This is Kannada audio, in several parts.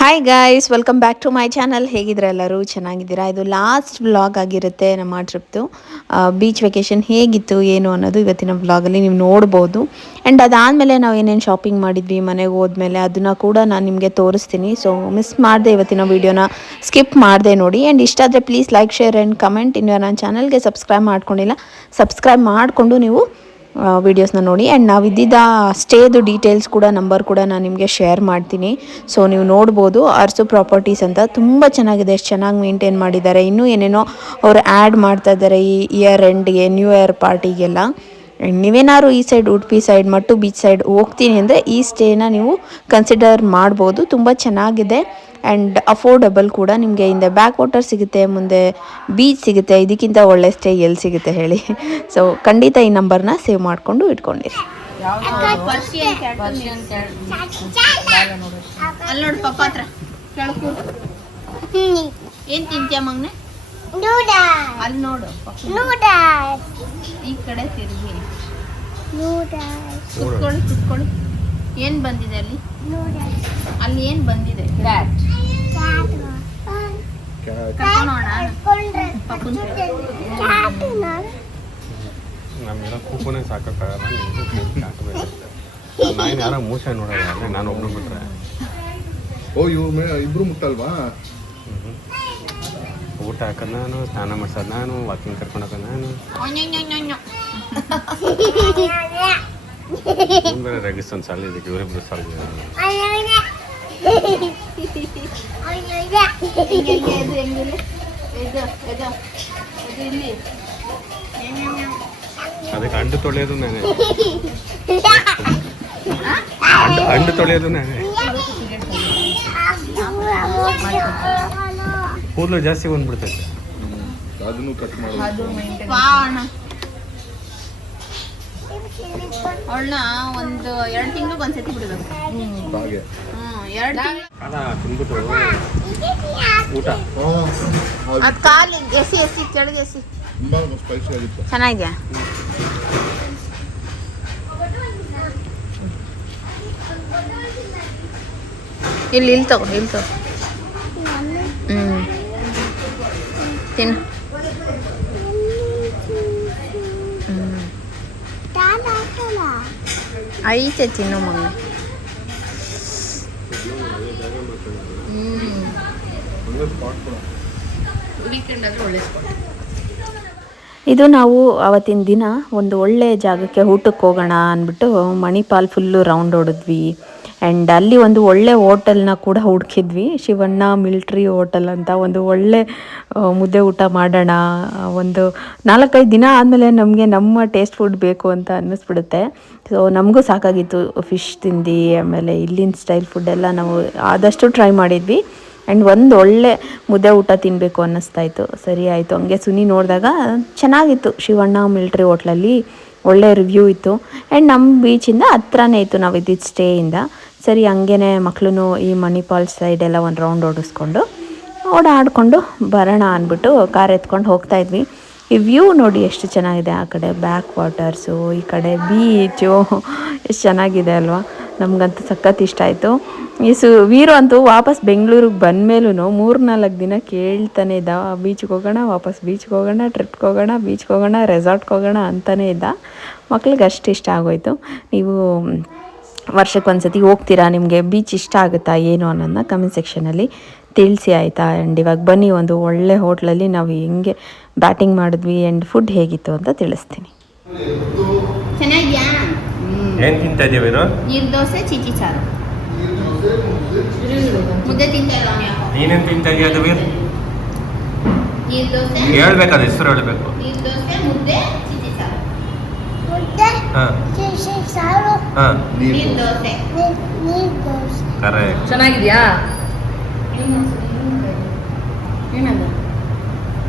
Hi guys, welcome back to my channel. ಹೇಗಿದ್ರೆ ಎಲ್ಲರೂ ಚೆನ್ನಾಗಿದ್ದೀರಾ? ಇದು ಲಾಸ್ಟ್ ವ್ಲಾಗ್ ಆಗಿರುತ್ತೆ ನಮ್ಮ ಟ್ರಿಪ್ದು. ಬೀಚ್ ವೆಕೇಷನ್ ಹೇಗಿತ್ತು ಏನು ಅನ್ನೋದು ಇವತ್ತಿನ ವ್ಲಾಗಲ್ಲಿ ನೀವು ನೋಡ್ಬೋದು. ಆ್ಯಂಡ್ ಅದಾದಮೇಲೆ ನಾವು ಏನೇನು ಶಾಪಿಂಗ್ ಮಾಡಿದ್ವಿ ಮನೆಗೆ ಹೋದ್ಮೇಲೆ ಅದನ್ನು ಕೂಡ ನಾನು ನಿಮಗೆ ತೋರಿಸ್ತೀನಿ. ಸೊ ಮಿಸ್ ಮಾಡಿದೆ ಇವತ್ತಿನ ವೀಡಿಯೋನ, ಸ್ಕಿಪ್ ಮಾಡಿದೆ ನೋಡಿ. ಆ್ಯಂಡ್ ಇಷ್ಟ ಆದರೆ please like, share and comment. ಇನ್ನು ನನ್ನ ಚಾನಲ್ಗೆ ಸಬ್ಸ್ಕ್ರೈಬ್ ಮಾಡ್ಕೊಂಡಿಲ್ಲ, ಸಬ್ಸ್ಕ್ರೈಬ್ ಮಾಡಿಕೊಂಡು ನೀವು ವೀಡಿಯೋಸ್ನ ನೋಡಿ. ಆ್ಯಂಡ್ ನಾವು ಇದ್ದಿದ್ದ ಸ್ಟೇದು ಡೀಟೇಲ್ಸ್ ಕೂಡ, ನಂಬರ್ ಕೂಡ ನಾನು ನಿಮಗೆ ಶೇರ್ ಮಾಡ್ತೀನಿ. ಸೊ ನೀವು ನೋಡ್ಬೋದು. ಅರ್ಸು ಪ್ರಾಪರ್ಟೀಸ್ ಅಂತ ತುಂಬ ಚೆನ್ನಾಗಿದೆ, ಎಷ್ಟು ಚೆನ್ನಾಗಿ ಮೇಂಟೈನ್ ಮಾಡಿದ್ದಾರೆ. ಇನ್ನೂ ಏನೇನೋ ಅವರು ಆ್ಯಡ್ ಮಾಡ್ತಾ ಇದ್ದಾರೆ ಈ ಇಯರ್ ಎಂಡ್ಗೆ, ನ್ಯೂ ಇಯರ್ ಪಾರ್ಟಿಗೆಲ್ಲ. ನೀವೇನಾದ್ರು ಈ ಸೈಡ್ ಉಡುಪಿ ಸೈಡ್ ಮಟ್ಟು ಬೀಚ್ ಸೈಡ್ ಹೋಗ್ತೀನಿ ಅಂದರೆ ಈ ಸ್ಟೇನ ನೀವು ಕನ್ಸಿಡರ್ ಮಾಡ್ಬೋದು. ತುಂಬ ಚೆನ್ನಾಗಿದೆ ಆ್ಯಂಡ್ ಅಫೋರ್ಡಬಲ್ ಕೂಡ. ನಿಮಗೆ ಹಿಂದೆ ಬ್ಯಾಕ್ ವಾಟರ್ ಸಿಗುತ್ತೆ, ಮುಂದೆ ಬೀಚ್ ಸಿಗುತ್ತೆ. ಇದಕ್ಕಿಂತ ಒಳ್ಳೆ ಸ್ಟೇ ಎಲ್ಲಿ ಸಿಗುತ್ತೆ ಹೇಳಿ? ಸೊ ಖಂಡಿತ ಈ ನಂಬರ್ನ ಸೇವ್ ಮಾಡಿಕೊಂಡು ಇಟ್ಕೊಂಡಿರಿ. ಅಲ್ಲಿ ನೋಡು ಪಪ್ಪ ಹತ್ರ ಕೇಳ್ಕೊ. ಏನ್ ತಿಂತೀಯ ಮಗ್ನೆ? ಅಲ್ಲಿ ನೋಡು, ಈ ಕಡೆ ತಿರುಗಿ ಕುತ್ಕೊಳ್ಳಿ. ಏನ್ ಬಂದಿದೆ ಅಲ್ಲಿ? ಅಲ್ಲಿ ಏನ್ ಬಂದಿದೆ? ನಮ್ಮೆಲ್ಲ ಕೂಪನೇ ಸಾಕಾಗಲ್ಲ. ನಾನು ಯಾರೋ ಮೂಸ ನೋಡೋಲ್ಲ, ನಾನು ಒಬ್ರು ಬಿಟ್ರೆ. ಓ ಇಬ್ರು ಮುಟ್ಟಲ್ವಾ? ಊಟ ಹಾಕೋದು ನಾನು, ಸ್ನಾನ ಮಾಡ್ಸೋದು ನಾನು, ವಾಕಿಂಗ್ ಕರ್ಕೊಂಡು ಹೋಗೋದು ನಾನು. ಬೇರೆ ರೆಗಿಸ್ತಾನೆ ಸಾಲ ಇದಕ್ಕೆ, ಇವರಿಬ್ರು ಸಾಲ. ಅದಕ್ಕೆ ಅಂಡು ತೊಳೆಯೋದು ನಾನೇ, ಅಂಡು ತೊಳೆಯೋದು ನಾನೇ. ಕೂದಲು ಜಾಸ್ತಿ ಬಂದ್ಬಿಡ್ತೈತೆ, ಅದನ್ನು ಕಟ್ ಮಾಡೋದು. ಅವಳನ್ನ ಒಂದು 2 ತಿಂಗಳಿಗೆ ಒಂದ್ಸತಿ ಬಿಡಬೇಕು. ಹಾಗೆ 2 ತಿಂಗಳು ಕಾಲ ತಿಂದ್ಬಿಟ್ಟು ಊಟ. ಅದು ಕಾಲು ಎಸಿ ಕೆಳಗೆ ಎಸಿ. ತುಂಬಾ ಸ್ಪೈಸಿ ಆಗಿತ್ತು. ಚೆನ್ನಾಗಿದ್ಯಾ? ಇಲ್ಲಿ ತಗೋ, ತಿನ್ನು. ಐತೆ ತಿನ್ನು ಮಗ. ವೀಕೆಂಡ್ ಆದ್ರೆ ಒಳ್ಳೆ ಸ್ಪಾಟ್. ಇದು ನಾವು ಅವತ್ತಿನ ದಿನ ಒಂದು ಒಳ್ಳೆ ಜಾಗಕ್ಕೆ ಊಟಕ್ಕೆ ಹೋಗೋಣ ಅಂದ್ಬಿಟ್ಟು ಮಣಿಪಾಲ್ ಫುಲ್ಲು ರೌಂಡ್ ಹೊಡಿದ್ವಿ. ಆ್ಯಂಡ್ ಅಲ್ಲಿ ಒಂದು ಒಳ್ಳೆ ಹೋಟೆಲ್ನ ಕೂಡ ಹುಡುಕಿದ್ವಿ, ಶಿವಣ್ಣ ಮಿಲ್ಟ್ರಿ ಹೋಟೆಲ್ ಅಂತ. ಒಂದು ಒಳ್ಳೆ ಮುದ್ದೆ ಊಟ ಮಾಡೋಣ. ಒಂದು 4-5 ದಿನ ಆದಮೇಲೆ ನಮಗೆ ನಮ್ಮ ಟೇಸ್ಟ್ ಫುಡ್ ಬೇಕು ಅಂತ ಅನ್ನಿಸ್ಬಿಡುತ್ತೆ. ಸೊ ನಮಗೂ ಸಾಕಾಗಿತ್ತು ಫಿಶ್ ತಿಂದು. ಆಮೇಲೆ ಇಲ್ಲಿನ ಸ್ಟೈಲ್ ಫುಡ್ಡೆಲ್ಲ ನಾವು ಆದಷ್ಟು ಟ್ರೈ ಮಾಡಿದ್ವಿ. ಆ್ಯಂಡ್ ಒಂದು ಒಳ್ಳೆ ಮುದ್ದೆ ಊಟ ತಿನ್ನಬೇಕು ಅನ್ನಿಸ್ತಾಯಿತ್ತು. ಸರಿ ಆಯಿತು, ಹಂಗೆ ಸುನಿ ನೋಡಿದಾಗ ಚೆನ್ನಾಗಿತ್ತು. ಶಿವಣ್ಣ ಮಿಲ್ಟ್ರಿ ಹೋಟ್ಲಲ್ಲಿ ಒಳ್ಳೆ ರಿವ್ಯೂ ಇತ್ತು. ಆ್ಯಂಡ್ ನಮ್ಮ ಬೀಚಿಂದ ಹತ್ರನೇ ಇತ್ತು ನಾವು ಇದ್ದಿದ್ದು ಸ್ಟೇಯಿಂದ. ಸರಿ ಹಂಗೇ ಮಕ್ಕಳು ಈ ಮಣಿಪಾಲ್ ಸೈಡೆಲ್ಲ ಒಂದು ರೌಂಡ್ ಓಡಾಡಿಕೊಂಡು ಬರೋಣ ಅಂದ್ಬಿಟ್ಟು ಕಾರ್ ಎತ್ಕೊಂಡು ಹೋಗ್ತಾಯಿದ್ವಿ. ಈ ವ್ಯೂ ನೋಡಿ ಎಷ್ಟು ಚೆನ್ನಾಗಿದೆ. ಆ ಕಡೆ ಬ್ಯಾಕ್ ವಾಟರ್ಸು, ಈ ಕಡೆ ಬೀಚು, ಎಷ್ಟು ಚೆನ್ನಾಗಿದೆ ಅಲ್ವಾ? ನಮಗಂತೂ ಸಖತ್ ಇಷ್ಟ ಆಯಿತು. ಈ ವೀರು ಅಂತೂ ವಾಪಸ್ ಬೆಂಗಳೂರಿಗೆ ಬಂದಮೇಲೂ 3-4 ದಿನ ಕೇಳ್ತಾನೆ ಇದ್ದ, ಬೀಚ್ಗೆ ಹೋಗೋಣ, ವಾಪಸ್ ಬೀಚ್ಗೆ ಹೋಗೋಣ, ಟ್ರಿಪ್ಗೆ ಹೋಗೋಣ, ಬೀಚ್ಗೆ ಹೋಗೋಣ, ರೆಸಾರ್ಟ್ಗೆ ಹೋಗೋಣ ಅಂತಲೇ ಇದ್ದ. ಮಕ್ಳಿಗೆ ಅಷ್ಟು ಇಷ್ಟ ಆಗೋಯ್ತು. ನೀವು ವರ್ಷಕ್ಕೆ ಒಂದ್ಸತಿ ಹೋಗ್ತೀರಾ, ನಿಮಗೆ ಬೀಚ್ ಇಷ್ಟ ಆಗುತ್ತಾ ಏನು ಅನ್ನೋದನ್ನ ಕಮೆಂಟ್ ಸೆಕ್ಷನಲ್ಲಿ ತಿಳಿಸಿ, ಆಯಿತಾ? ಆ್ಯಂಡ್ ಇವಾಗ ಬನ್ನಿ ಒಂದು ಒಳ್ಳೆ ಹೋಟ್ಲಲ್ಲಿ ನಾವು ಹೆಂಗೆ ಬ್ಯಾಟಿಂಗ್ ಮಾಡಿದ್ವಿ ಆ್ಯಂಡ್ ಫುಡ್ ಹೇಗಿತ್ತು ಅಂತ ತಿಳಿಸ್ತೀನಿ. ಚೆನ್ನಾಗಿದ್ಯಾ? ಏನು ತಿಂತಾ ಇದೀವಿ? ನೀರು ದೋಸೆ, ಚಿಚಿ ಸಾರು, ಮುದ್ದೆ ತಿಂತಾ ಇಲ್ಲ. ನೀನೇನು ತಿಂತಾ ಇದೀಯ ಅದು ವೀರ್? ನೀರು ದೋಸೆ ಹೇಳ್ಬೇಕಾದ ಹೆಸರು ಹೇಳಬೇಕು. ನೀರು ದೋಸೆ, ಮುದ್ದೆ, ಚಿಚಿ ಸಾರು. ಹಾಂ ನೀರು ದೋಸೆ. ಕರೆಕ್ಟ್. ಚೆನ್ನಾಗಿದ್ಯಾ? ಏನದು?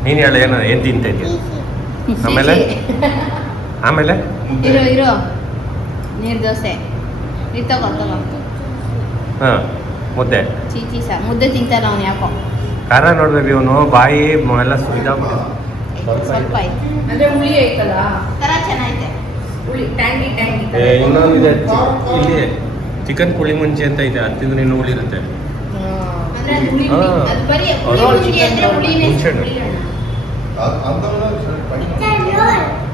ನೀನು ಹೇಳ, ಏನು ತಿಂತಾ ಇದೀಯ? ಆಮೇಲೆ ಇರೋ ನೀರು ದೋಸೆ. ನೀರು ತಗೋ. ಹಾಂ, ಮುದ್ದೆ, ಚೀಚಿ ಸಾರು. ಮುದ್ದೆ ತಿಂತಾರ ಅವನು ಯಾಕೋ. ಖಾರ ನೋಡ್ಬೇಕು, ಇವನು ಬಾಯಿ ಎಲ್ಲ ಸುರಿದಾಗ್ಬಿಟ್ಟು ಸ್ವಲ್ಪ ಐತೆ ಅಂದ್ರೆ ಹುಳಿ ಐತಲ್ಲ, ತರ ಚೆನ್ನಾಗಿದೆ. ಹುಳಿ ಟ್ಯಾಂಗಿ ಇನ್ನೊಂದಿದೆ ಇಲ್ಲಿ ಚಿಕನ್ ಪುಳಿ ಮುಂಚೆ ಅಂತ ಇದೆ, ಅದು ತಿಂದ್ರೆ ಇನ್ನೂ ಹುಳಿ ಇರುತ್ತೆ. ಅಂದ್ರೆ ಅದು ಹುಳಿ ಹಾ. ಅದು ಬರೀ ಅದು ಹುಳಿ ಅಂದ್ರೆ ಹುಳಿನೇ ಹುಣ್ಸೆಹಣ್ಣು. ಹುಳಿ ಅಣ್ಣ.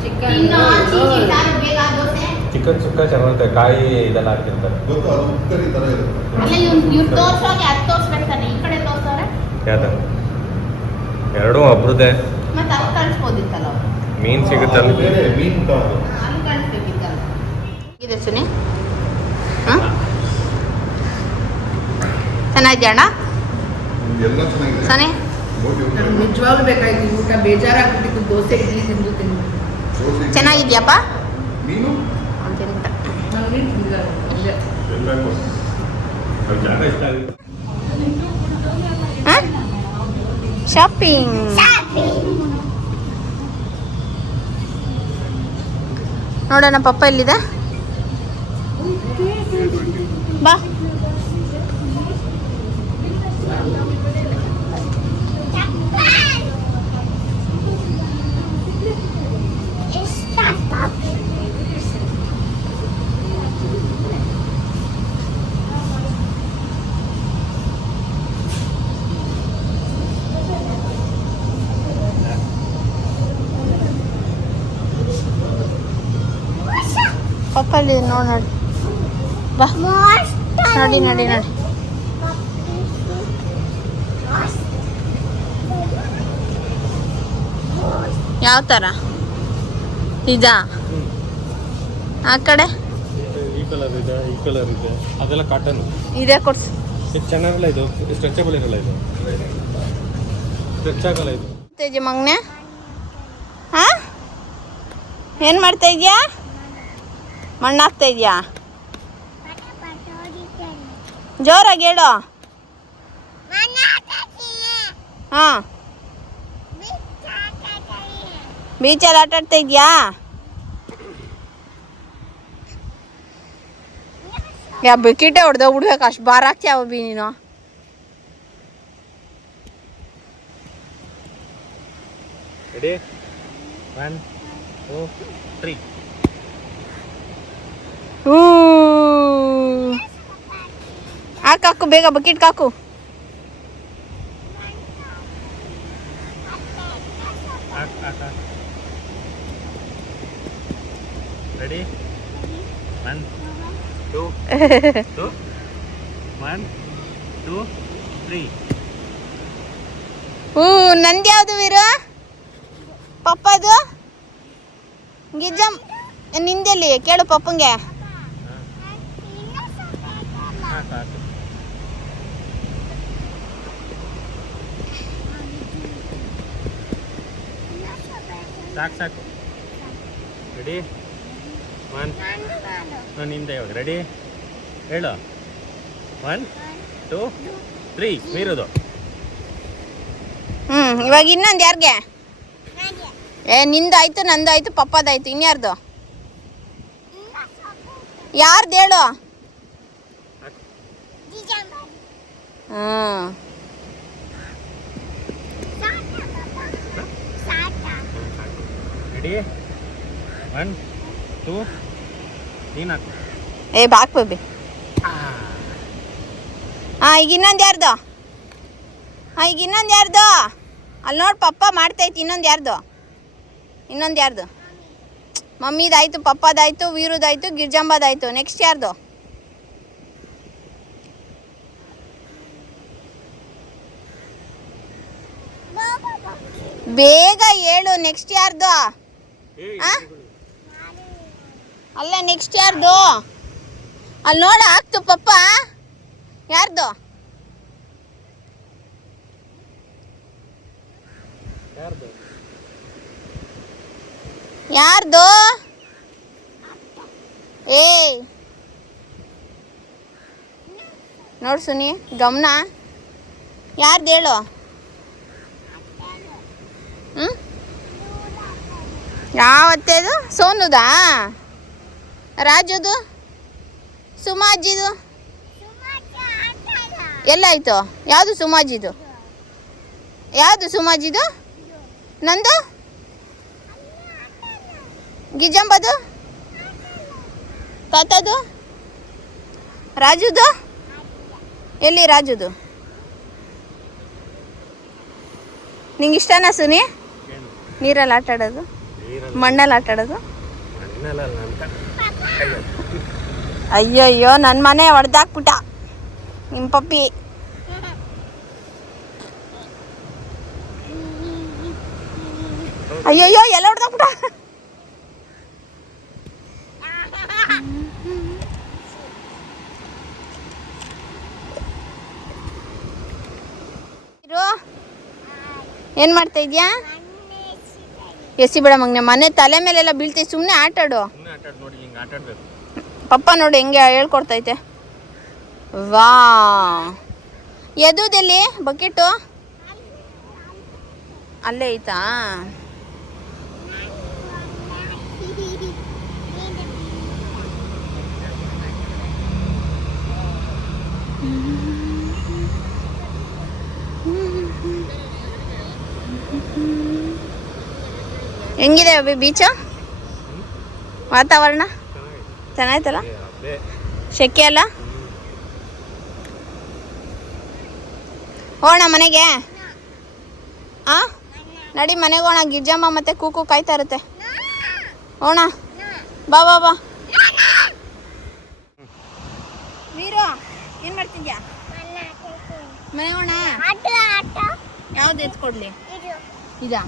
ಚಿಕನ್ ಇನ್ನು ಚೀಚಿ ಸಾರು ಬೇಗ ದೋಸೆ ಚಿಕನ್ ಸುಕ್ಕ ಚೆನ್ನಾಗಿರುತ್ತೆ, ಕಾಯಿ ಇದೆಲ್ಲ ಹಾಕಿರ್ತಾರೆ. ಗೊತ್ತು, ಅದು ಉತ್ತರಿ ಥರ ಇರುತ್ತೆ. ಅಲ್ಲ ಇವ್ರು ತೋರ್ಸೋಕೆ ಅದು ತೋರ್ಸ್ಬೇಕಾನೆ, ಈ ಕಡೆ ತೋರ್ಸೋರೆ ಯಾವ್ದು ಎರಡೂ ಒಬ್ರದ್ದೇ. ಮತ್ತೆ ಅದು ಕಳಿಸ್ಬೋದಿತ್ತಲ್ಲ ಅವ್ರು, ಮೀನು ಸಿಗುತ್ತೆ ಅದು ಅಲ್ಲಿ. ಬೇರೆ ಮೀನು ಊಟ ಅದು. ಅಲ್ಲಿ ಕಳಿಸ್ಬೇಕಿತ್ತಲ್ಲ. ಇದೆ ಸುನಿ ಹಾಂ ಚೆನ್ನಾಗಿದೆ ಅಣ್ಣ ಎಲ್ಲ ಚೆನ್ನಾಗಿದೆ. ಸನಿ ಹೋಗಿ ಒಂದು ನಮ್ಗೆ ನಿಜವಾಗ್ಲೂ ಬೇಕಾಯ್ತು ಊಟ, ಬೇಜಾರಾಗ್ಬಿಟ್ಟಿತ್ತು ದೋಸೆ ಇಡ್ಲಿ ತಿಂದು ತಿಂದು. ದೋಸೆ ಇದೆ. ಚೆನ್ನಾಗಿದ್ಯಪ್ಪ ಮೀನು ಅಂತ ತಿಂದ್ಬಿಟ್ಟ. ನಾನು ನೀನು ತಿಂದಿಲ್ಲ ಒಂದೇ. ತಿನ್ಬೇಕು. ಅವ್ರ ಜಾಗ ಇಷ್ಟ ಆಗುತ್ತೆ. ಶಾಪಿಂಗ್ ನೋಡೋಣ ಪಪ್ಪ ಎಲ್ಲಿದೆ ಬಾ. ಪಪ್ಪ ಅಲ್ಲಿ ನೋಡಿ ನೋಡಿ ಬಾ ನೋಡಿ ನೋಡಿ ನೋಡಿ ಯಾವ ಥರ ಇದಾ ಆ ಕಡೆ ಈ ಕಲರ್ ಇದೆ, ಈ ಕಲರ್ ಇದೆ, ಅದೆಲ್ಲ ಕಾಟನ್. ಇದೇ ಕೊಡ್ಸು. ಇದು ಚೆನ್ನಾಗಿರಲ್ಲ, ಇದು ಸ್ಟ್ರೆಚಬಲ್ ಇರಲ್ಲ, ಇದು ಸ್ಟ್ರೆಚ್ ಆಗಲ್ಲ ಇದು. ತೇಜಿ ಮಗ್ನೆ ಹಾ ಏನು ಮಾಡ್ತಾ ಇದೀಯಾ? ಮಣ್ಣು ಹಾಕ್ತಾ ಇದೆಯಾ? ಜೋರಾಗಿ ಹೇಳು. ಹಾಂ ಬೀಚಲ್ಲಿ ಆಟ ಆಡ್ತಾ ಇದೆಯಾ? ಬಿಕಿಟೆ ಹೊಡೆದ ಬಿಡ್ಬೇಕು, ಅಷ್ಟು ಬಾರ ಹಾಕ್ತೀಯ ಬಿ ನೀನು. ರೆಡಿ 1 2 3. ಹಾಕು ಬೇಗ ಬಕೆಟ್ ಹಾಕು. ರೆಡಿ 1 2 2 1 2 3. ನಂದು ಯಾವುದು ವೀರು? ಪಪ್ಪದು ಗಿಜ್ಜಂ ನಿಂದೆಲ್ಲಿ ಕೇಳು ಪಪ್ಪಂಗೆ. ಸಾಕು ಸಾಕು. ರೆಡಿ 1 ನಿಂದ ಇವಾಗ ರೆಡಿ ಹೇಳು 1 2 3 ಮೀರೋದು. ಇವಾಗ ಇನ್ನೊಂದು ಯಾರಿಗೆ? ನಿಂದಾಯ್ತು, ನಂದಾಯ್ತು, ಪಪ್ಪದಾಯ್ತು, ಇನ್ಯಾರ್ದು? ಯಾರ್ದು ಹೇಳು? ರೆಡಿ 1 2 ನೀನು ಹಾಕು. ಬಾಕ್ ಬೇಬಿ. ಈಗ ಇನ್ನೊಂದು ಯಾರ್ದು? ಈಗ ಇನ್ನೊಂದು ಯಾರ್ದು? ಅಲ್ಲಿ ನೋಡಿ ಪಪ್ಪ ಮಾಡ್ತೈತಿ. ಇನ್ನೊಂದು ಯಾರ್ದು? ಮಮ್ಮಿದಾಯ್ತು, ಪಪ್ಪದಾಯ್ತು, ವೀರುದಾಯ್ತು, ಗಿರ್ಜಂಬದಾಯ್ತು. ನೆಕ್ಸ್ಟ್ ಯಾರ್ದು? ಬೇಗ ಹೇಳು. ನೆಕ್ಸ್ಟ್ ಯಾರ್ದು? ಅಲ್ಲ ನೆಕ್ಸ್ಟ್ ಯಾರ್ದು? ಅಲ್ಲಿ ನೋಡ ಆಗ್ತು ಪಪ್ಪ. ಯಾರ್ದು? ನೋಡ್ ಸುನಿ ಗಮನ. ಯಾರ್ದು ಹೇಳು? ಯಾವತ್ತೇದು? ಸೋನುದಾ? ರಾಜುದು? ಸುಮಾಜಿದು? ಎಲ್ಲಾಯ್ತು? ಯಾವುದು ಸುಮಾಜಿದು? ನಂದು? ಗಿಜಂಬದು? ತಾತದು? ರಾಜುದು? ಎಲ್ಲಿ ರಾಜುದು? ನಿಂಗೆ ಇಷ್ಟನಾ ಸುನಿ ನೀರಲ್ಲಿ ಆಟ ಆಡೋದು, ಮಣ್ಣಲ್ಲಿ ಆಟ ಆಡೋದು? ಅಯ್ಯಯ್ಯೋ, ನನ್ನ ಮನೆ ಹೊಡೆದಾಕ್ಬಿಟ್ಟ ನಿಮ್ಮ ಪಪ್ಪಿ. ಅಯ್ಯಯ್ಯೋ, ಎಲ್ಲ ಹೊಡೆದಾಕ್ಬಿಟ್ಟ. ಏನ್ ಮಾಡ್ತಾ ಇದ್ಯಾ? ಎಸಿ ಬಿಡ ಮಗನೆ, ಮನೆ ತಲೆ ಮೇಲೆಲ್ಲ ಬೀಳ್ತೈತೆ, ಸುಮ್ಮನೆ ಆಟಾಡು. ಪಪ್ಪ ನೋಡಿ ಹೆಂಗೆ ಹೇಳ್ಕೊಡ್ತೈತೆ. ವಾ, ಎದುದೆಲ್ಲಿ ಬಕೆಟು? ಅಲ್ಲೇ ಐತಾ? ಹೆಂಗಿದೆ ಅಭಿ ಬೀಚು? ವಾತಾವರಣ ಚೆನ್ನಾಯ್ತಲ್ಲ? ಶೆಕೆ ಅಲ್ಲ? ಹೋಗೋಣ ಮನೆಗೆ? ಆ ನಡಿ ಮನೆಗೆ ಹೋಗೋಣ. ಗಿರ್ಜಮ್ಮ ಮತ್ತೆ ಕೂಕು ಕಾಯ್ತಾ ಇರುತ್ತೆ. ಹೋಗೋಣ, ಬಾ ಬಾ ಬಾ. ವೀರು ಏನು ಮಾಡ್ತಿದ್ಯಾ? ಮನೆ ಹೋಗೋಣ. ಯಾವ್ದು ಎತ್ಕೊಡ್ಲಿ? ಇದಾ?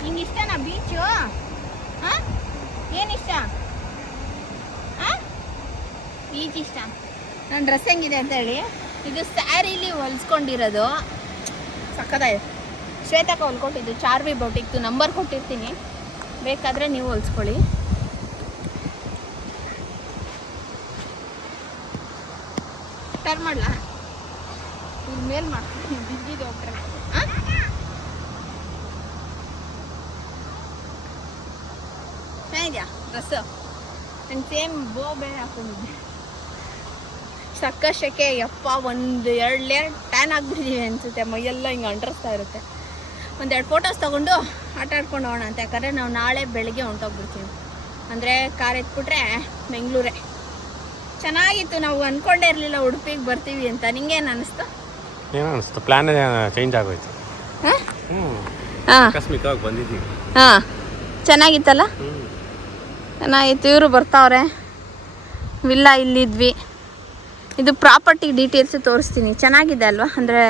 ನಿಂಗೆ ಇಷ್ಟನಾ ಬೀಚು? ಹಾಂ, ಏನಿಷ್ಟ? ಹಾಂ, ಬೀಚ್ ಇಷ್ಟ. ನನ್ನ ಡ್ರೆಸ್ ಹೆಂಗಿದೆ ಅಂತ ಹೇಳಿ, ಇದು ಸ್ಯಾರಿಲಿ ಹೊಲ್ಸ್ಕೊಂಡಿರೋದು, ಸಕ್ಕತ್ತಾಗಿದೆ. ಶ್ವೇತಕ್ಕ ಹೊಲ್ಕೊಟ್ಟಿದ್ದು, ಚಾರ್ವಿ ಬೊಟಿಕ್ದು ನಂಬರ್ ಕೊಟ್ಟಿರ್ತೀನಿ, ಬೇಕಾದರೆ ನೀವು ಹೊಲ್ಸ್ಕೊಳ್ಳಿ. ಟರ್ನ್ ಮಾಡಲಾ? ಇಲ್ಲಿ ಮೇಲೆ ಮಾಡ್ತೀನಿ, ಬಿದ್ದಿದ್ದು ಹೋಗ್ತಾರೆ. ಹಾಂ, ಚೆನ್ನಾಗಿದ್ಯಾ ಡ್ರೆಸ್ಸು? ನಾನು ಸೇಮ್ ಬೇರೆ ಹಾಕೊಂಡಿದ್ದೆ. ಸಕ್ಕ ಶೆಕೆ ಯಪ್ಪ, ಒಂದು 2 ಲೇಯರ್ ಟ್ಯಾನ್ ಆಗಿಬಿಟ್ಟಿದ್ದೀವಿ ಅನಿಸುತ್ತೆ. ಮೈಯೆಲ್ಲ ಹಿಂಗೆ ಅಂಟರಿಸ್ತಾ ಇರುತ್ತೆ. 1-2 ಫೋಟೋಸ್ ತೊಗೊಂಡು ಆಟ ಆಡ್ಕೊಂಡು ಹೋಗೋಣ ಅಂತ. ಯಾಕಂದರೆ ನಾವು ನಾಳೆ ಬೆಳಗ್ಗೆ ಹೊಂಟೋಗ್ಬಿಡ್ತೀವಿ. ಅಂದರೆ ಕಾರ್ ಎತ್ಬಿಟ್ರೆ ಬೆಂಗಳೂರೇ. ಚೆನ್ನಾಗಿತ್ತು, ನಾವು ಅಂದ್ಕೊಂಡೇ ಇರಲಿಲ್ಲ ಉಡುಪಿಗೆ ಬರ್ತೀವಿ ಅಂತ. ನಿಂಗೇನು ಅನ್ನಿಸ್ತು? ಏನು ಅನಿಸ್ತು? ಪ್ಲ್ಯಾನ್ ಚೇಂಜ್ ಆಗೋಯ್ತು. ಹಾಂ ಹಾಂ, ಆಕಸ್ಮಿಕವಾಗಿ ಬಂದಿದ್ದೀವಿ. ಹಾಂ, ಚೆನ್ನಾಗಿತ್ತಲ್ಲ? ಚೆನ್ನಾಗಿತ್ತು. ಇವರು ಬರ್ತಾವ್ರೆ. ವಿಲ್ಲ ಇಲ್ಲಿದ್ವಿ. ಇದು ಪ್ರಾಪರ್ಟಿ ಡೀಟೇಲ್ಸ್ ತೋರಿಸ್ತೀನಿ. ಚೆನ್ನಾಗಿದೆ ಅಲ್ವಾ? ಅಂದರೆ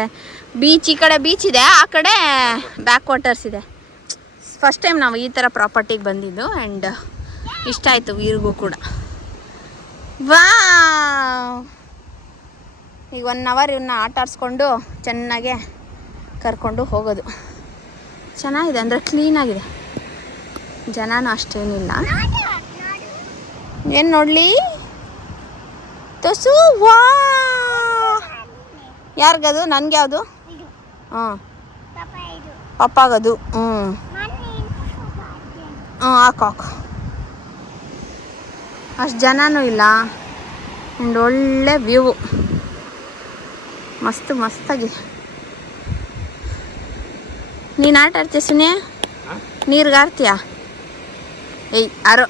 ಬೀಚ್, ಈ ಕಡೆ ಬೀಚ್ ಇದೆ, ಆ ಕಡೆ ಬ್ಯಾಕ್ ವಾಟರ್ಸ್ ಇದೆ. ಫಸ್ಟ್ ಟೈಮ್ ನಾವು ಈ ಥರ ಪ್ರಾಪರ್ಟಿಗೆ ಬಂದಿದ್ದು. ಆ್ಯಂಡ್ ಇಷ್ಟ ಆಯಿತು ವೀರಿಗೂ ಕೂಡ. ವಾ, ಈಗ 1 ಅವರ್ ಇವನ್ನ ಆಟ ಆಡಿಸ್ಕೊಂಡು ಚೆನ್ನಾಗೆ ಕರ್ಕೊಂಡು ಹೋಗೋದು. ಚೆನ್ನಾಗಿದೆ, ಅಂದರೆ ಕ್ಲೀನಾಗಿದೆ. ಜನನೂ ಅಷ್ಟೇನಿಲ್ಲ. ಏನು ನೋಡಲಿ ತೋಸು? ವಾ, ಯಾರಿಗದು? ನನಗೆ ಯಾವುದು? ಹಾಂ, ಪಪ್ಪಾಗದು. ಹಾಂ, ಹಾಕು. ಅಷ್ಟು ಜನನೂ ಇಲ್ಲ. ಆ್ಯಂಡ್ ಒಳ್ಳೆ ವ್ಯೂ, ಮಸ್ತಾಗಿದೆ. ನೀನು ಆಟ ಆಡ್ತೀಯ ಸುನಿ? ನೀರಿಗೆ ಆಡ್ತೀಯಾ? ಏಯ್ ಆರು.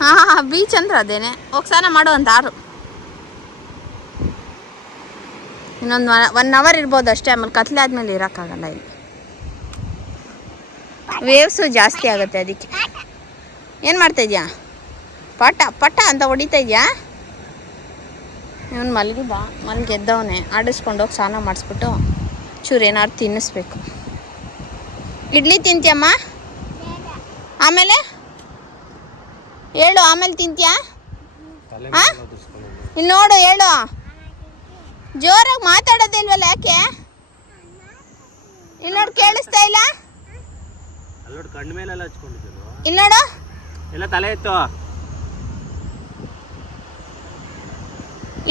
ಹಾಂ, ಬೀಚ್ ಅಂದ್ರೆ ಅದೇನೆ. ಹೋಗಿ ಸ್ನಾನ ಮಾಡುವಂತ ಆರು. ಇನ್ನೊಂದು 1 ಅವರ್ ಇರ್ಬೋದು ಅಷ್ಟೇ. ಆಮೇಲೆ ಕತ್ಲೆ ಆದಮೇಲೆ ಇರೋಕ್ಕಾಗಲ್ಲ ಇಲ್ಲಿ. ವೇವ್ಸು ಜಾಸ್ತಿ ಆಗುತ್ತೆ, ಅದಕ್ಕೆ. ಏನು ಮಾಡ್ತಾಯಿದ್ಯಾ? ಪಟ ಅಂತ ಹೊಡಿತಾ ಇದೆಯಾ? ಇವನು ಮಲಗೆದ್ದವನೇ. ಆಡಿಸ್ಕೊಂಡೋಗಿ ಸ್ನಾನ ಮಾಡಿಸ್ಬಿಟ್ಟು ಚೂರು ಏನಾದ್ರು ತಿನ್ನಿಸ್ಬೇಕು. ಇಡ್ಲಿ ತಿಂತೀಯಮ್ಮ? ಆಮೇಲೆ ಹೇಳು, ಆಮೇಲೆ ತಿಂತೀಯಾ? ಹಾಂ, ಇಲ್ಲಿ ನೋಡು, ಹೇಳು. ಜೋರಾಗಿ ಮಾತಾಡೋದೇ ಇಲ್ವಲ್ಲ, ಯಾಕೆ? ಇಲ್ಲಿ ನೋಡು, ಕೇಳಿಸ್ತಾ ಇಲ್ಲ? ಇಲ್ಲಿ ನೋಡು, ಎಲ್ಲ ತಲೆ ಇತ್ತು.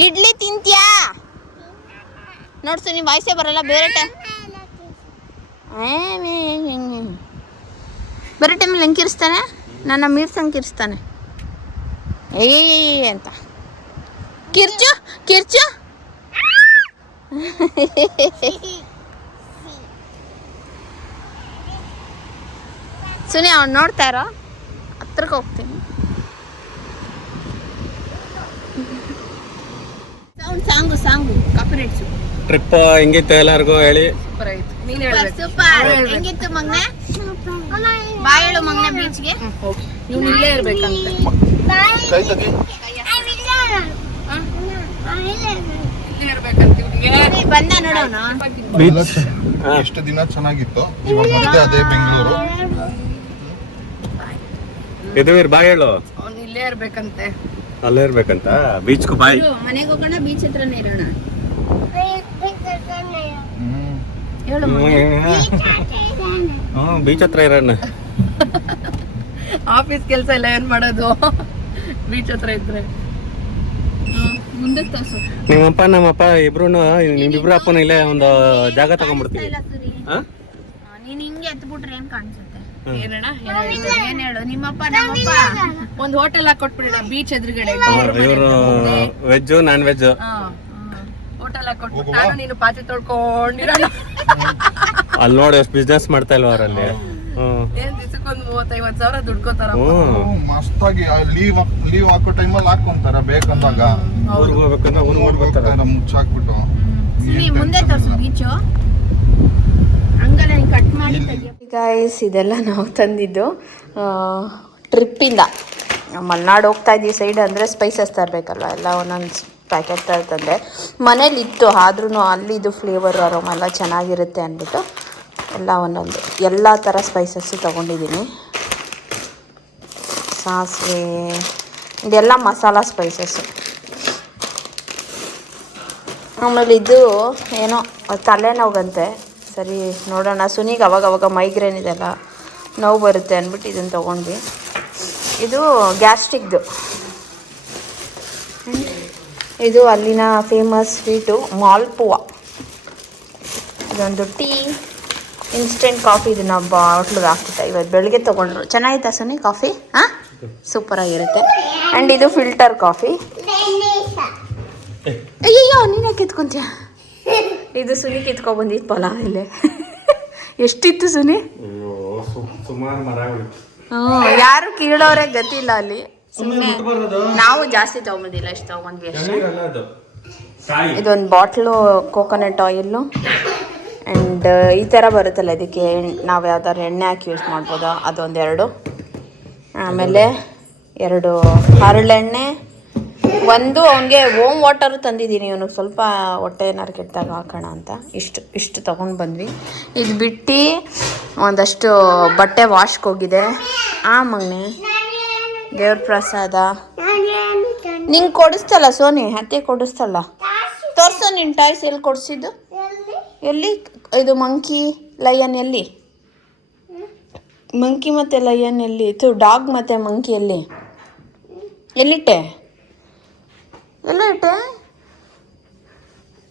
ಇಡ್ಲಿ ತಿಂತೀಯಾ? ನೋಡ್ಸು, ನೀವು ವಾಯ್ಸೇ ಬರಲ್ಲ. ಬೇರೆ ಟೈಮಲ್ಲಿ ಹೆಂಗೆ ಕಿರಿಸ್ತಾನೆ? ನನ್ನ ಮೀರ್ಸಂಗೆ ಕಿರಿಸ್ತಾನೆ. ಅಂತ ಕಿರ್ಚು. ಸುನಿ, ಅವ್ನು ನೋಡ್ತಾ ಇರೋ, ಹತ್ರಕ್ಕೆ ಹೋಗ್ತೀನಿ. ಸಾಂಗು ಕಾಪಿರೇಟ್ಸು ಟ್ರಿಪ್ ಹೆಂಗಿತ್ತು ಎಲ್ಲರಿಗೂ ಹೇಳಿ. ಸೂಪರ್ ಆಯ್ತು. ನೀನ್ ಹೇಳ್ಬೇಕು. ಸೂಪರ್ ಹೆಂಗಿತ್ತು ಮಗ್ನೆ? ಬಾಯ್ ಹೇಳು ಮಗ್ನೆ ಬೀಚ್ಗೆ. ಇವ್ನು ಇಲ್ಲೇ ಇರ್ಬೇಕಂತೆ. ಕೈ ತೆಗಿ. ಇಲ್ಲೇ ಇರ್ಬೇಕಂತ ಇವ್ನಿಗೆ. ಬಂದ ನೋಡೋಣ. ಎಷ್ಟು ದಿನ ಚೆನ್ನಾಗಿತ್ತು, ಇವಾಗ ಮತ್ತೆ ಅದೇ ಬೆಂಗಳೂರು. ಯದುವೀರ್ ಬಾಯ್ ಹೇಳು. ಅವ್ನು ಇಲ್ಲೇ ಇರ್ಬೇಕಂತೆ. ಅಲ್ಲೇ ಇರ್ಬೇಕಂತ. ಬೀಚ್ಗೂ ಬಾಯ್. ಮನೆಗೆ ಹೋಗೋಣ, ಬೀಚ್ ಹತ್ರನೇ ಇರೋಣ. ಹ್ಮ್. ಹೇಳು ಬೀಚ್ ಹತ್ರ ಇರೋಣ. ಆಫೀಸ್ ಕೆಲಸ ಎಲ್ಲ ಏನ್ ಮಾಡೋದು ಬೀಚ್ ಹತ್ರ ಇದ್ರೆ. ಮುಂದೆ ತೋರ್ಸು. ನಿಮ್ಮಪ್ಪ ನಮ್ಮಪ್ಪ ಇಬ್ರು ನಿಮ್ಮಿಬ್ರು ಅಪ್ಪನ ಇಲ್ಲೇ ಒಂದು ಜಾಗ ತಗೊಂಡ್ಬಿಡ್ತೀವಿ. ನೀನ್ ಹಿಂಗೆ ಎತ್ಬಿಟ್ರೆ ಏನ್ ಕಾಣಿಸುತ್ತೆ? ಏನಣ್ಣ ಏನ್ ಹೇಳು? ನಿಮ್ಮಪ್ಪ ನಮ್ಮಪ್ಪ ಒಂದ್ ಹೋಟೆಲ್ ಹಾಕೊಟ್ಬಿಡೋಣ ಬೀಚ್ ಎದುರುಗಡೆ. ಇವರು ವೆಜ್ ನಾನ್ ವೆಜ್. ಹೋಟೆಲ್ ಹಾಕೊಟ್ಬಿಟ್ಟು ನಾನು ನೀನು ಪಾತ್ರೆ ತೊಳ್ಕೊಂಡಿರೋಣ. ಅಲ್ಲಿ ನೋಡಿ ಎಷ್ಟು ಬಿಸ್ನೆಸ್ ಮಾಡ್ತಾ ಇಲ್ವ ಅವರಲ್ಲಿ. ಏನ್ ದಿವಸಕ್ಕೊಂದು 30,000-50,000 ದುಡ್ಕೋತಾರ. ಮಸ್ತಾಗಿ ಲೀವ್ ಹಾಕೋ ಟೈಮಲ್ಲಿ ಹಾಕೊಂತಾರ ಬೇಕಂದಾಗ. ಊರಿಗೆ ಹೋಗ್ಬೇಕಂದ್ರೆ ಊರಿಗೆ ಹೋಗ್ಬೇಕಾರೆ ಮುಚ್ಚಾಕ್ಬಿಟ್ಟು. ಮುಂದೆ ತೋರ್ಸು ಬೀಚು. ಹಂಗಲ್ಲ ನೀನ್ ಕಟ್ ಮಾಡಿ. ಗೈಸ್ ಇದೆಲ್ಲ ನಾವು ತಂದಿದ್ದು ಟ್ರಿಪ್ಪಿಂದ. ಮಲೆನಾಡು ಹೋಗ್ತಾ ಇದ್ದೀವಿ ಸೈಡ್ ಅಂದರೆ ಸ್ಪೈಸಸ್ ತರಬೇಕಲ್ವ, ಎಲ್ಲ ಒಂದೊಂದು ಪ್ಯಾಕೆಟ್ ತಂದೆ. ಮನೇಲಿ ಇತ್ತು, ಆದ್ರೂ ಅಲ್ಲಿದು ಫ್ಲೇವರ್ ಅರೋಮ ಎಲ್ಲ ಚೆನ್ನಾಗಿರುತ್ತೆ ಅಂದ್ಬಿಟ್ಟು ಎಲ್ಲ ಒಂದೊಂದು ಎಲ್ಲ ಥರ ಸ್ಪೈಸಸ್ಸು ತೊಗೊಂಡಿದ್ದೀನಿ. ಸಾಸಿವೆ, ಇದೆಲ್ಲ ಮಸಾಲ ಸ್ಪೈಸಸ್ಸು. ಆಮೇಲೆ ಇದು ಏನೋ ತಲೆನೋವಂತೆ, ಸರಿ ನೋಡೋಣ. ಸುನಿಗೆ ಅವಾಗವಾಗ ಮೈಗ್ರೇನ್ ಇದೆಲ್ಲ ನೋವು ಬರುತ್ತೆ ಅಂದ್ಬಿಟ್ಟು ಇದನ್ನು ತೊಗೊಂಡ್ವಿ. ಇದು ಗ್ಯಾಸ್ಟ್ರಿಕ್ದು. ಇದು ಅಲ್ಲಿನ ಫೇಮಸ್ ಸ್ವೀಟು ಮಾಲ್ಪುವಾ. ಇದೊಂದು ಟೀ, ಇನ್ಸ್ಟೆಂಟ್ ಕಾಫಿ. ಇದನ್ನ ಬಾಟ್ಲಿಗೆ ಹಾಕ್ಬಿಟ್ಟೆ ಇವತ್ತು ಬೆಳಗ್ಗೆ ತೊಗೊಂಡ್ರು. ಚೆನ್ನಾಗಿತ್ತಾ ಸುನಿ ಕಾಫಿ? ಹಾಂ, ಸೂಪರಾಗಿರುತ್ತೆ. ಆ್ಯಂಡ್ ಇದು ಫಿಲ್ಟರ್ ಕಾಫಿ. ಅಯ್ಯಯ್ಯೋ ನೀನೇ ಕಿತ್ಕೊಂತೀಯ. ಇದು ಸುನಿ ಕಿತ್ಕೊಬಂದಿತ್ತು ಪಲಾವ್ ಇಲ್ಲೇ. ಎಷ್ಟಿತ್ತು ಸುನಿ? ಸುಮಾರು ಮರಗಳು. ಯಾರು ಕೀಳೋರೆ ಗತಿಲ್ಲ ಅಲ್ಲಿ. ಸುಮ್ಮನೆ ನಾವು ಜಾಸ್ತಿ ತೊಗೊಂಬಂದಿಲ್ಲ, ಎಷ್ಟು ತೊಗೊಂಡ್ವಿ ಅಷ್ಟೇ. ಇದೊಂದು ಬಾಟ್ಲು ಕೋಕೋನಟ್ ಆಯಿಲ್ಲು. ಆ್ಯಂಡ್ ಈ ಥರ ಬರುತ್ತಲ್ಲ, ಇದಕ್ಕೆ ನಾವು ಯಾವ್ದಾದ್ರು ಎಣ್ಣೆ ಹಾಕಿ ಯೂಸ್ ಮಾಡ್ಬೋದಾ, ಅದೊಂದೆರಡು. ಆಮೇಲೆ 2 ಹರಳೆಣ್ಣೆ, ಒಂದು ಅವನಿಗೆ ಓಮ್ ವಾಟರು ತಂದಿದ್ದೀನಿ. ಇವನಿಗೆ ಸ್ವಲ್ಪ ಹೊಟ್ಟೆ ಏನಾರು ಕೆಟ್ಟಾಗ ಹಾಕೋಣ ಅಂತ ಇಷ್ಟು ತೊಗೊಂಡು ಬಂದ್ವಿ. ಇದು ಬಿಟ್ಟು ಒಂದಷ್ಟು ಬಟ್ಟೆ ವಾಶ್ಗೆ ಹೋಗಿದೆ. ಮಗನೆ ದೇವ್ರ ಪ್ರಸಾದ ನಿಂಗೆ ಕೊಡಿಸ್ತಲ್ಲ ಸೋನಿ, ಅತ್ತೆ ಕೊಡಿಸ್ತಲ್ಲ. ತೋರಿಸು ನಿನ್ನ ಟಾಯ್ಸ್ ಎಲ್ಲಿ ಕೊಡಿಸಿದ್ದು? ಎಲ್ಲಿ ಇದು ಮಂಕಿ ಲಯನ್ ಎಲ್ಲಿ? ಮಂಕಿ ಮತ್ತು ಲಯನ್ ಎಲ್ಲಿ? ಡಾಗ್ ಮತ್ತು ಮಂಕಿ ಎಲ್ಲಿ? ಎಲ್ಲಿಟ್ಟೆ?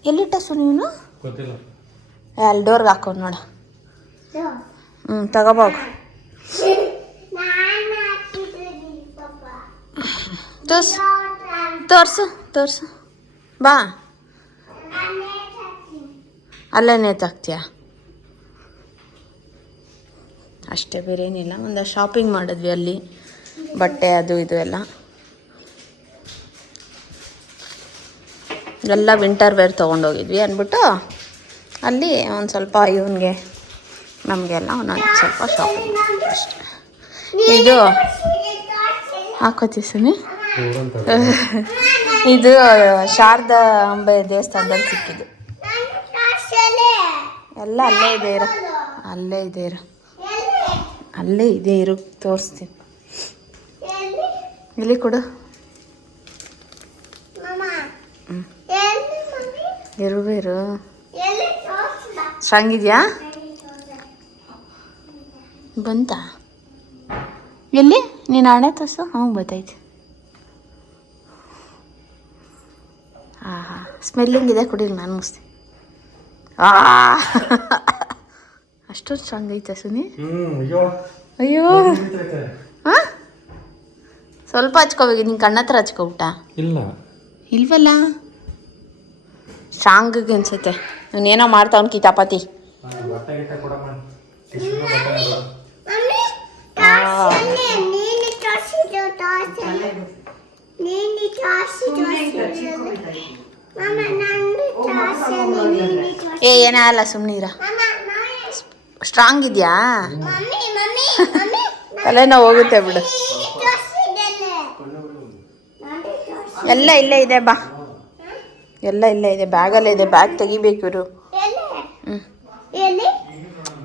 ಎಲ್ಲಿಟ್ಟೆ ಸುನೀನು? ಅಲ್ಲಿ ಡೋರ್ಗೆ ಹಾಕೋದು ನೋಡ. ತಗೋಬೋಗು. ತೋರ್ಸು ಬಾ. ಅಲ್ಲೇ ನೇತಾಕ್ತೀಯ ಅಷ್ಟೇ, ಬೇರೆ ಏನಿಲ್ಲ. ಒಂದಷ್ಟು ಶಾಪಿಂಗ್ ಮಾಡಿದ್ವಿ ಅಲ್ಲಿ, ಬಟ್ಟೆ ಅದು ಇದು ಎಲ್ಲ ವಿಂಟರ್ ವೇರ್ ತೊಗೊಂಡೋಗಿದ್ವಿ ಅಂದ್ಬಿಟ್ಟು ಅಲ್ಲಿ ಒಂದು ಸ್ವಲ್ಪ ಇವನಿಗೆ ನಮಗೆಲ್ಲ ಒಂದೊಂದು ಸ್ವಲ್ಪ ಶಾಪಿಂಗ್ ಅಷ್ಟೇ. ಇದು ಹಾಕೋತೀವಿ ಸುನಿ. ಇದು ಶಾರದಾ ಅಂಬೆ ದೇವಸ್ಥಾನದಲ್ಲಿ ಸಿಕ್ಕಿದ್ದು. ಎಲ್ಲ ಅಲ್ಲೇ ಇದೆ ಇರು ತೋರಿಸ್ತೀನಿ. ಇಲ್ಲಿ ಕೊಡು. ಇರು ಸ್ಟ್ರಾಂಗಿದೆಯಾ? ಬಂತ ಎಲ್ಲಿ ನೀನು ಹಣೆ ತೋರ್ಸು. ಬತ್ತೈತೆ. ಸ್ಮೆಲ್ಲಿಂಗ್ ಇದೆ, ಕುಡಿಲಿ ನಾನು ಮುಗಿಸ್ತೀನಿ. ಅಷ್ಟೊಂದು ಸ್ಟ್ರಾಂಗ್ ಐತೆ ಸುನಿ. ಅಯ್ಯೋ ಹಾಂ, ಸ್ವಲ್ಪ ಹಚ್ಕೋಬೇಕು. ನಿಂಗೆ ಕಣ್ಣ ಹತ್ರ ಹಚ್ಕೊಬಿಟ್ಟ? ಇಲ್ವಲ್ಲ, ಸ್ಟ್ರಾಂಗಿಗೆ ಅನ್ಸುತ್ತೆ. ಇವನೇನೋ ಮಾಡ್ತಾವ್ನು ಕಿತಾಪತಿ. ಏ ಏನೇ ಅಲ್ಲ ಸುಮ್ಮನಿರ. ಸ್ಟ್ರಾಂಗ್ ಇದೆಯಾ? ತಲೆನೋವು ಹೋಗುತ್ತೆ ಬಿಡು. ಎಲ್ಲ ಇಲ್ಲೇ ಇದೆ ಬಾ, ಎಲ್ಲ ಇಲ್ಲೇ ಇದೆ, ಬ್ಯಾಗಲ್ಲೇ ಇದೆ. ಬ್ಯಾಗ್ ತೆಗಿಬೇಕು ಇವರು.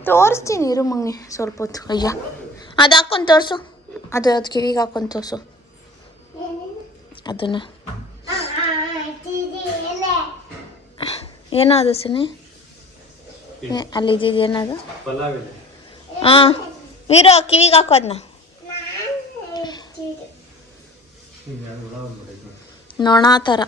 ತೋರಿಸ್ತೀನಿ ಇರು ಮಂಗೆ ಸ್ವಲ್ಪ ಹೊತ್ತು. ಅಯ್ಯ ಅದು ಹಾಕ್ಕೊಂಡು ತೋರಿಸು, ಅದು ಕಿವಿಗೆ ಹಾಕ್ಕೊಂಡು ತೋರಿಸು ಅದನ್ನು. ಏನೋ ಅದು ಸನಿ ಅಲ್ಲಿದ್ದು ಏನದು? ಹಾಂ ಇರೋ ಕಿವಿಗೆ ಹಾಕೋ ಅದನ್ನ. ನೊಣ ಥರ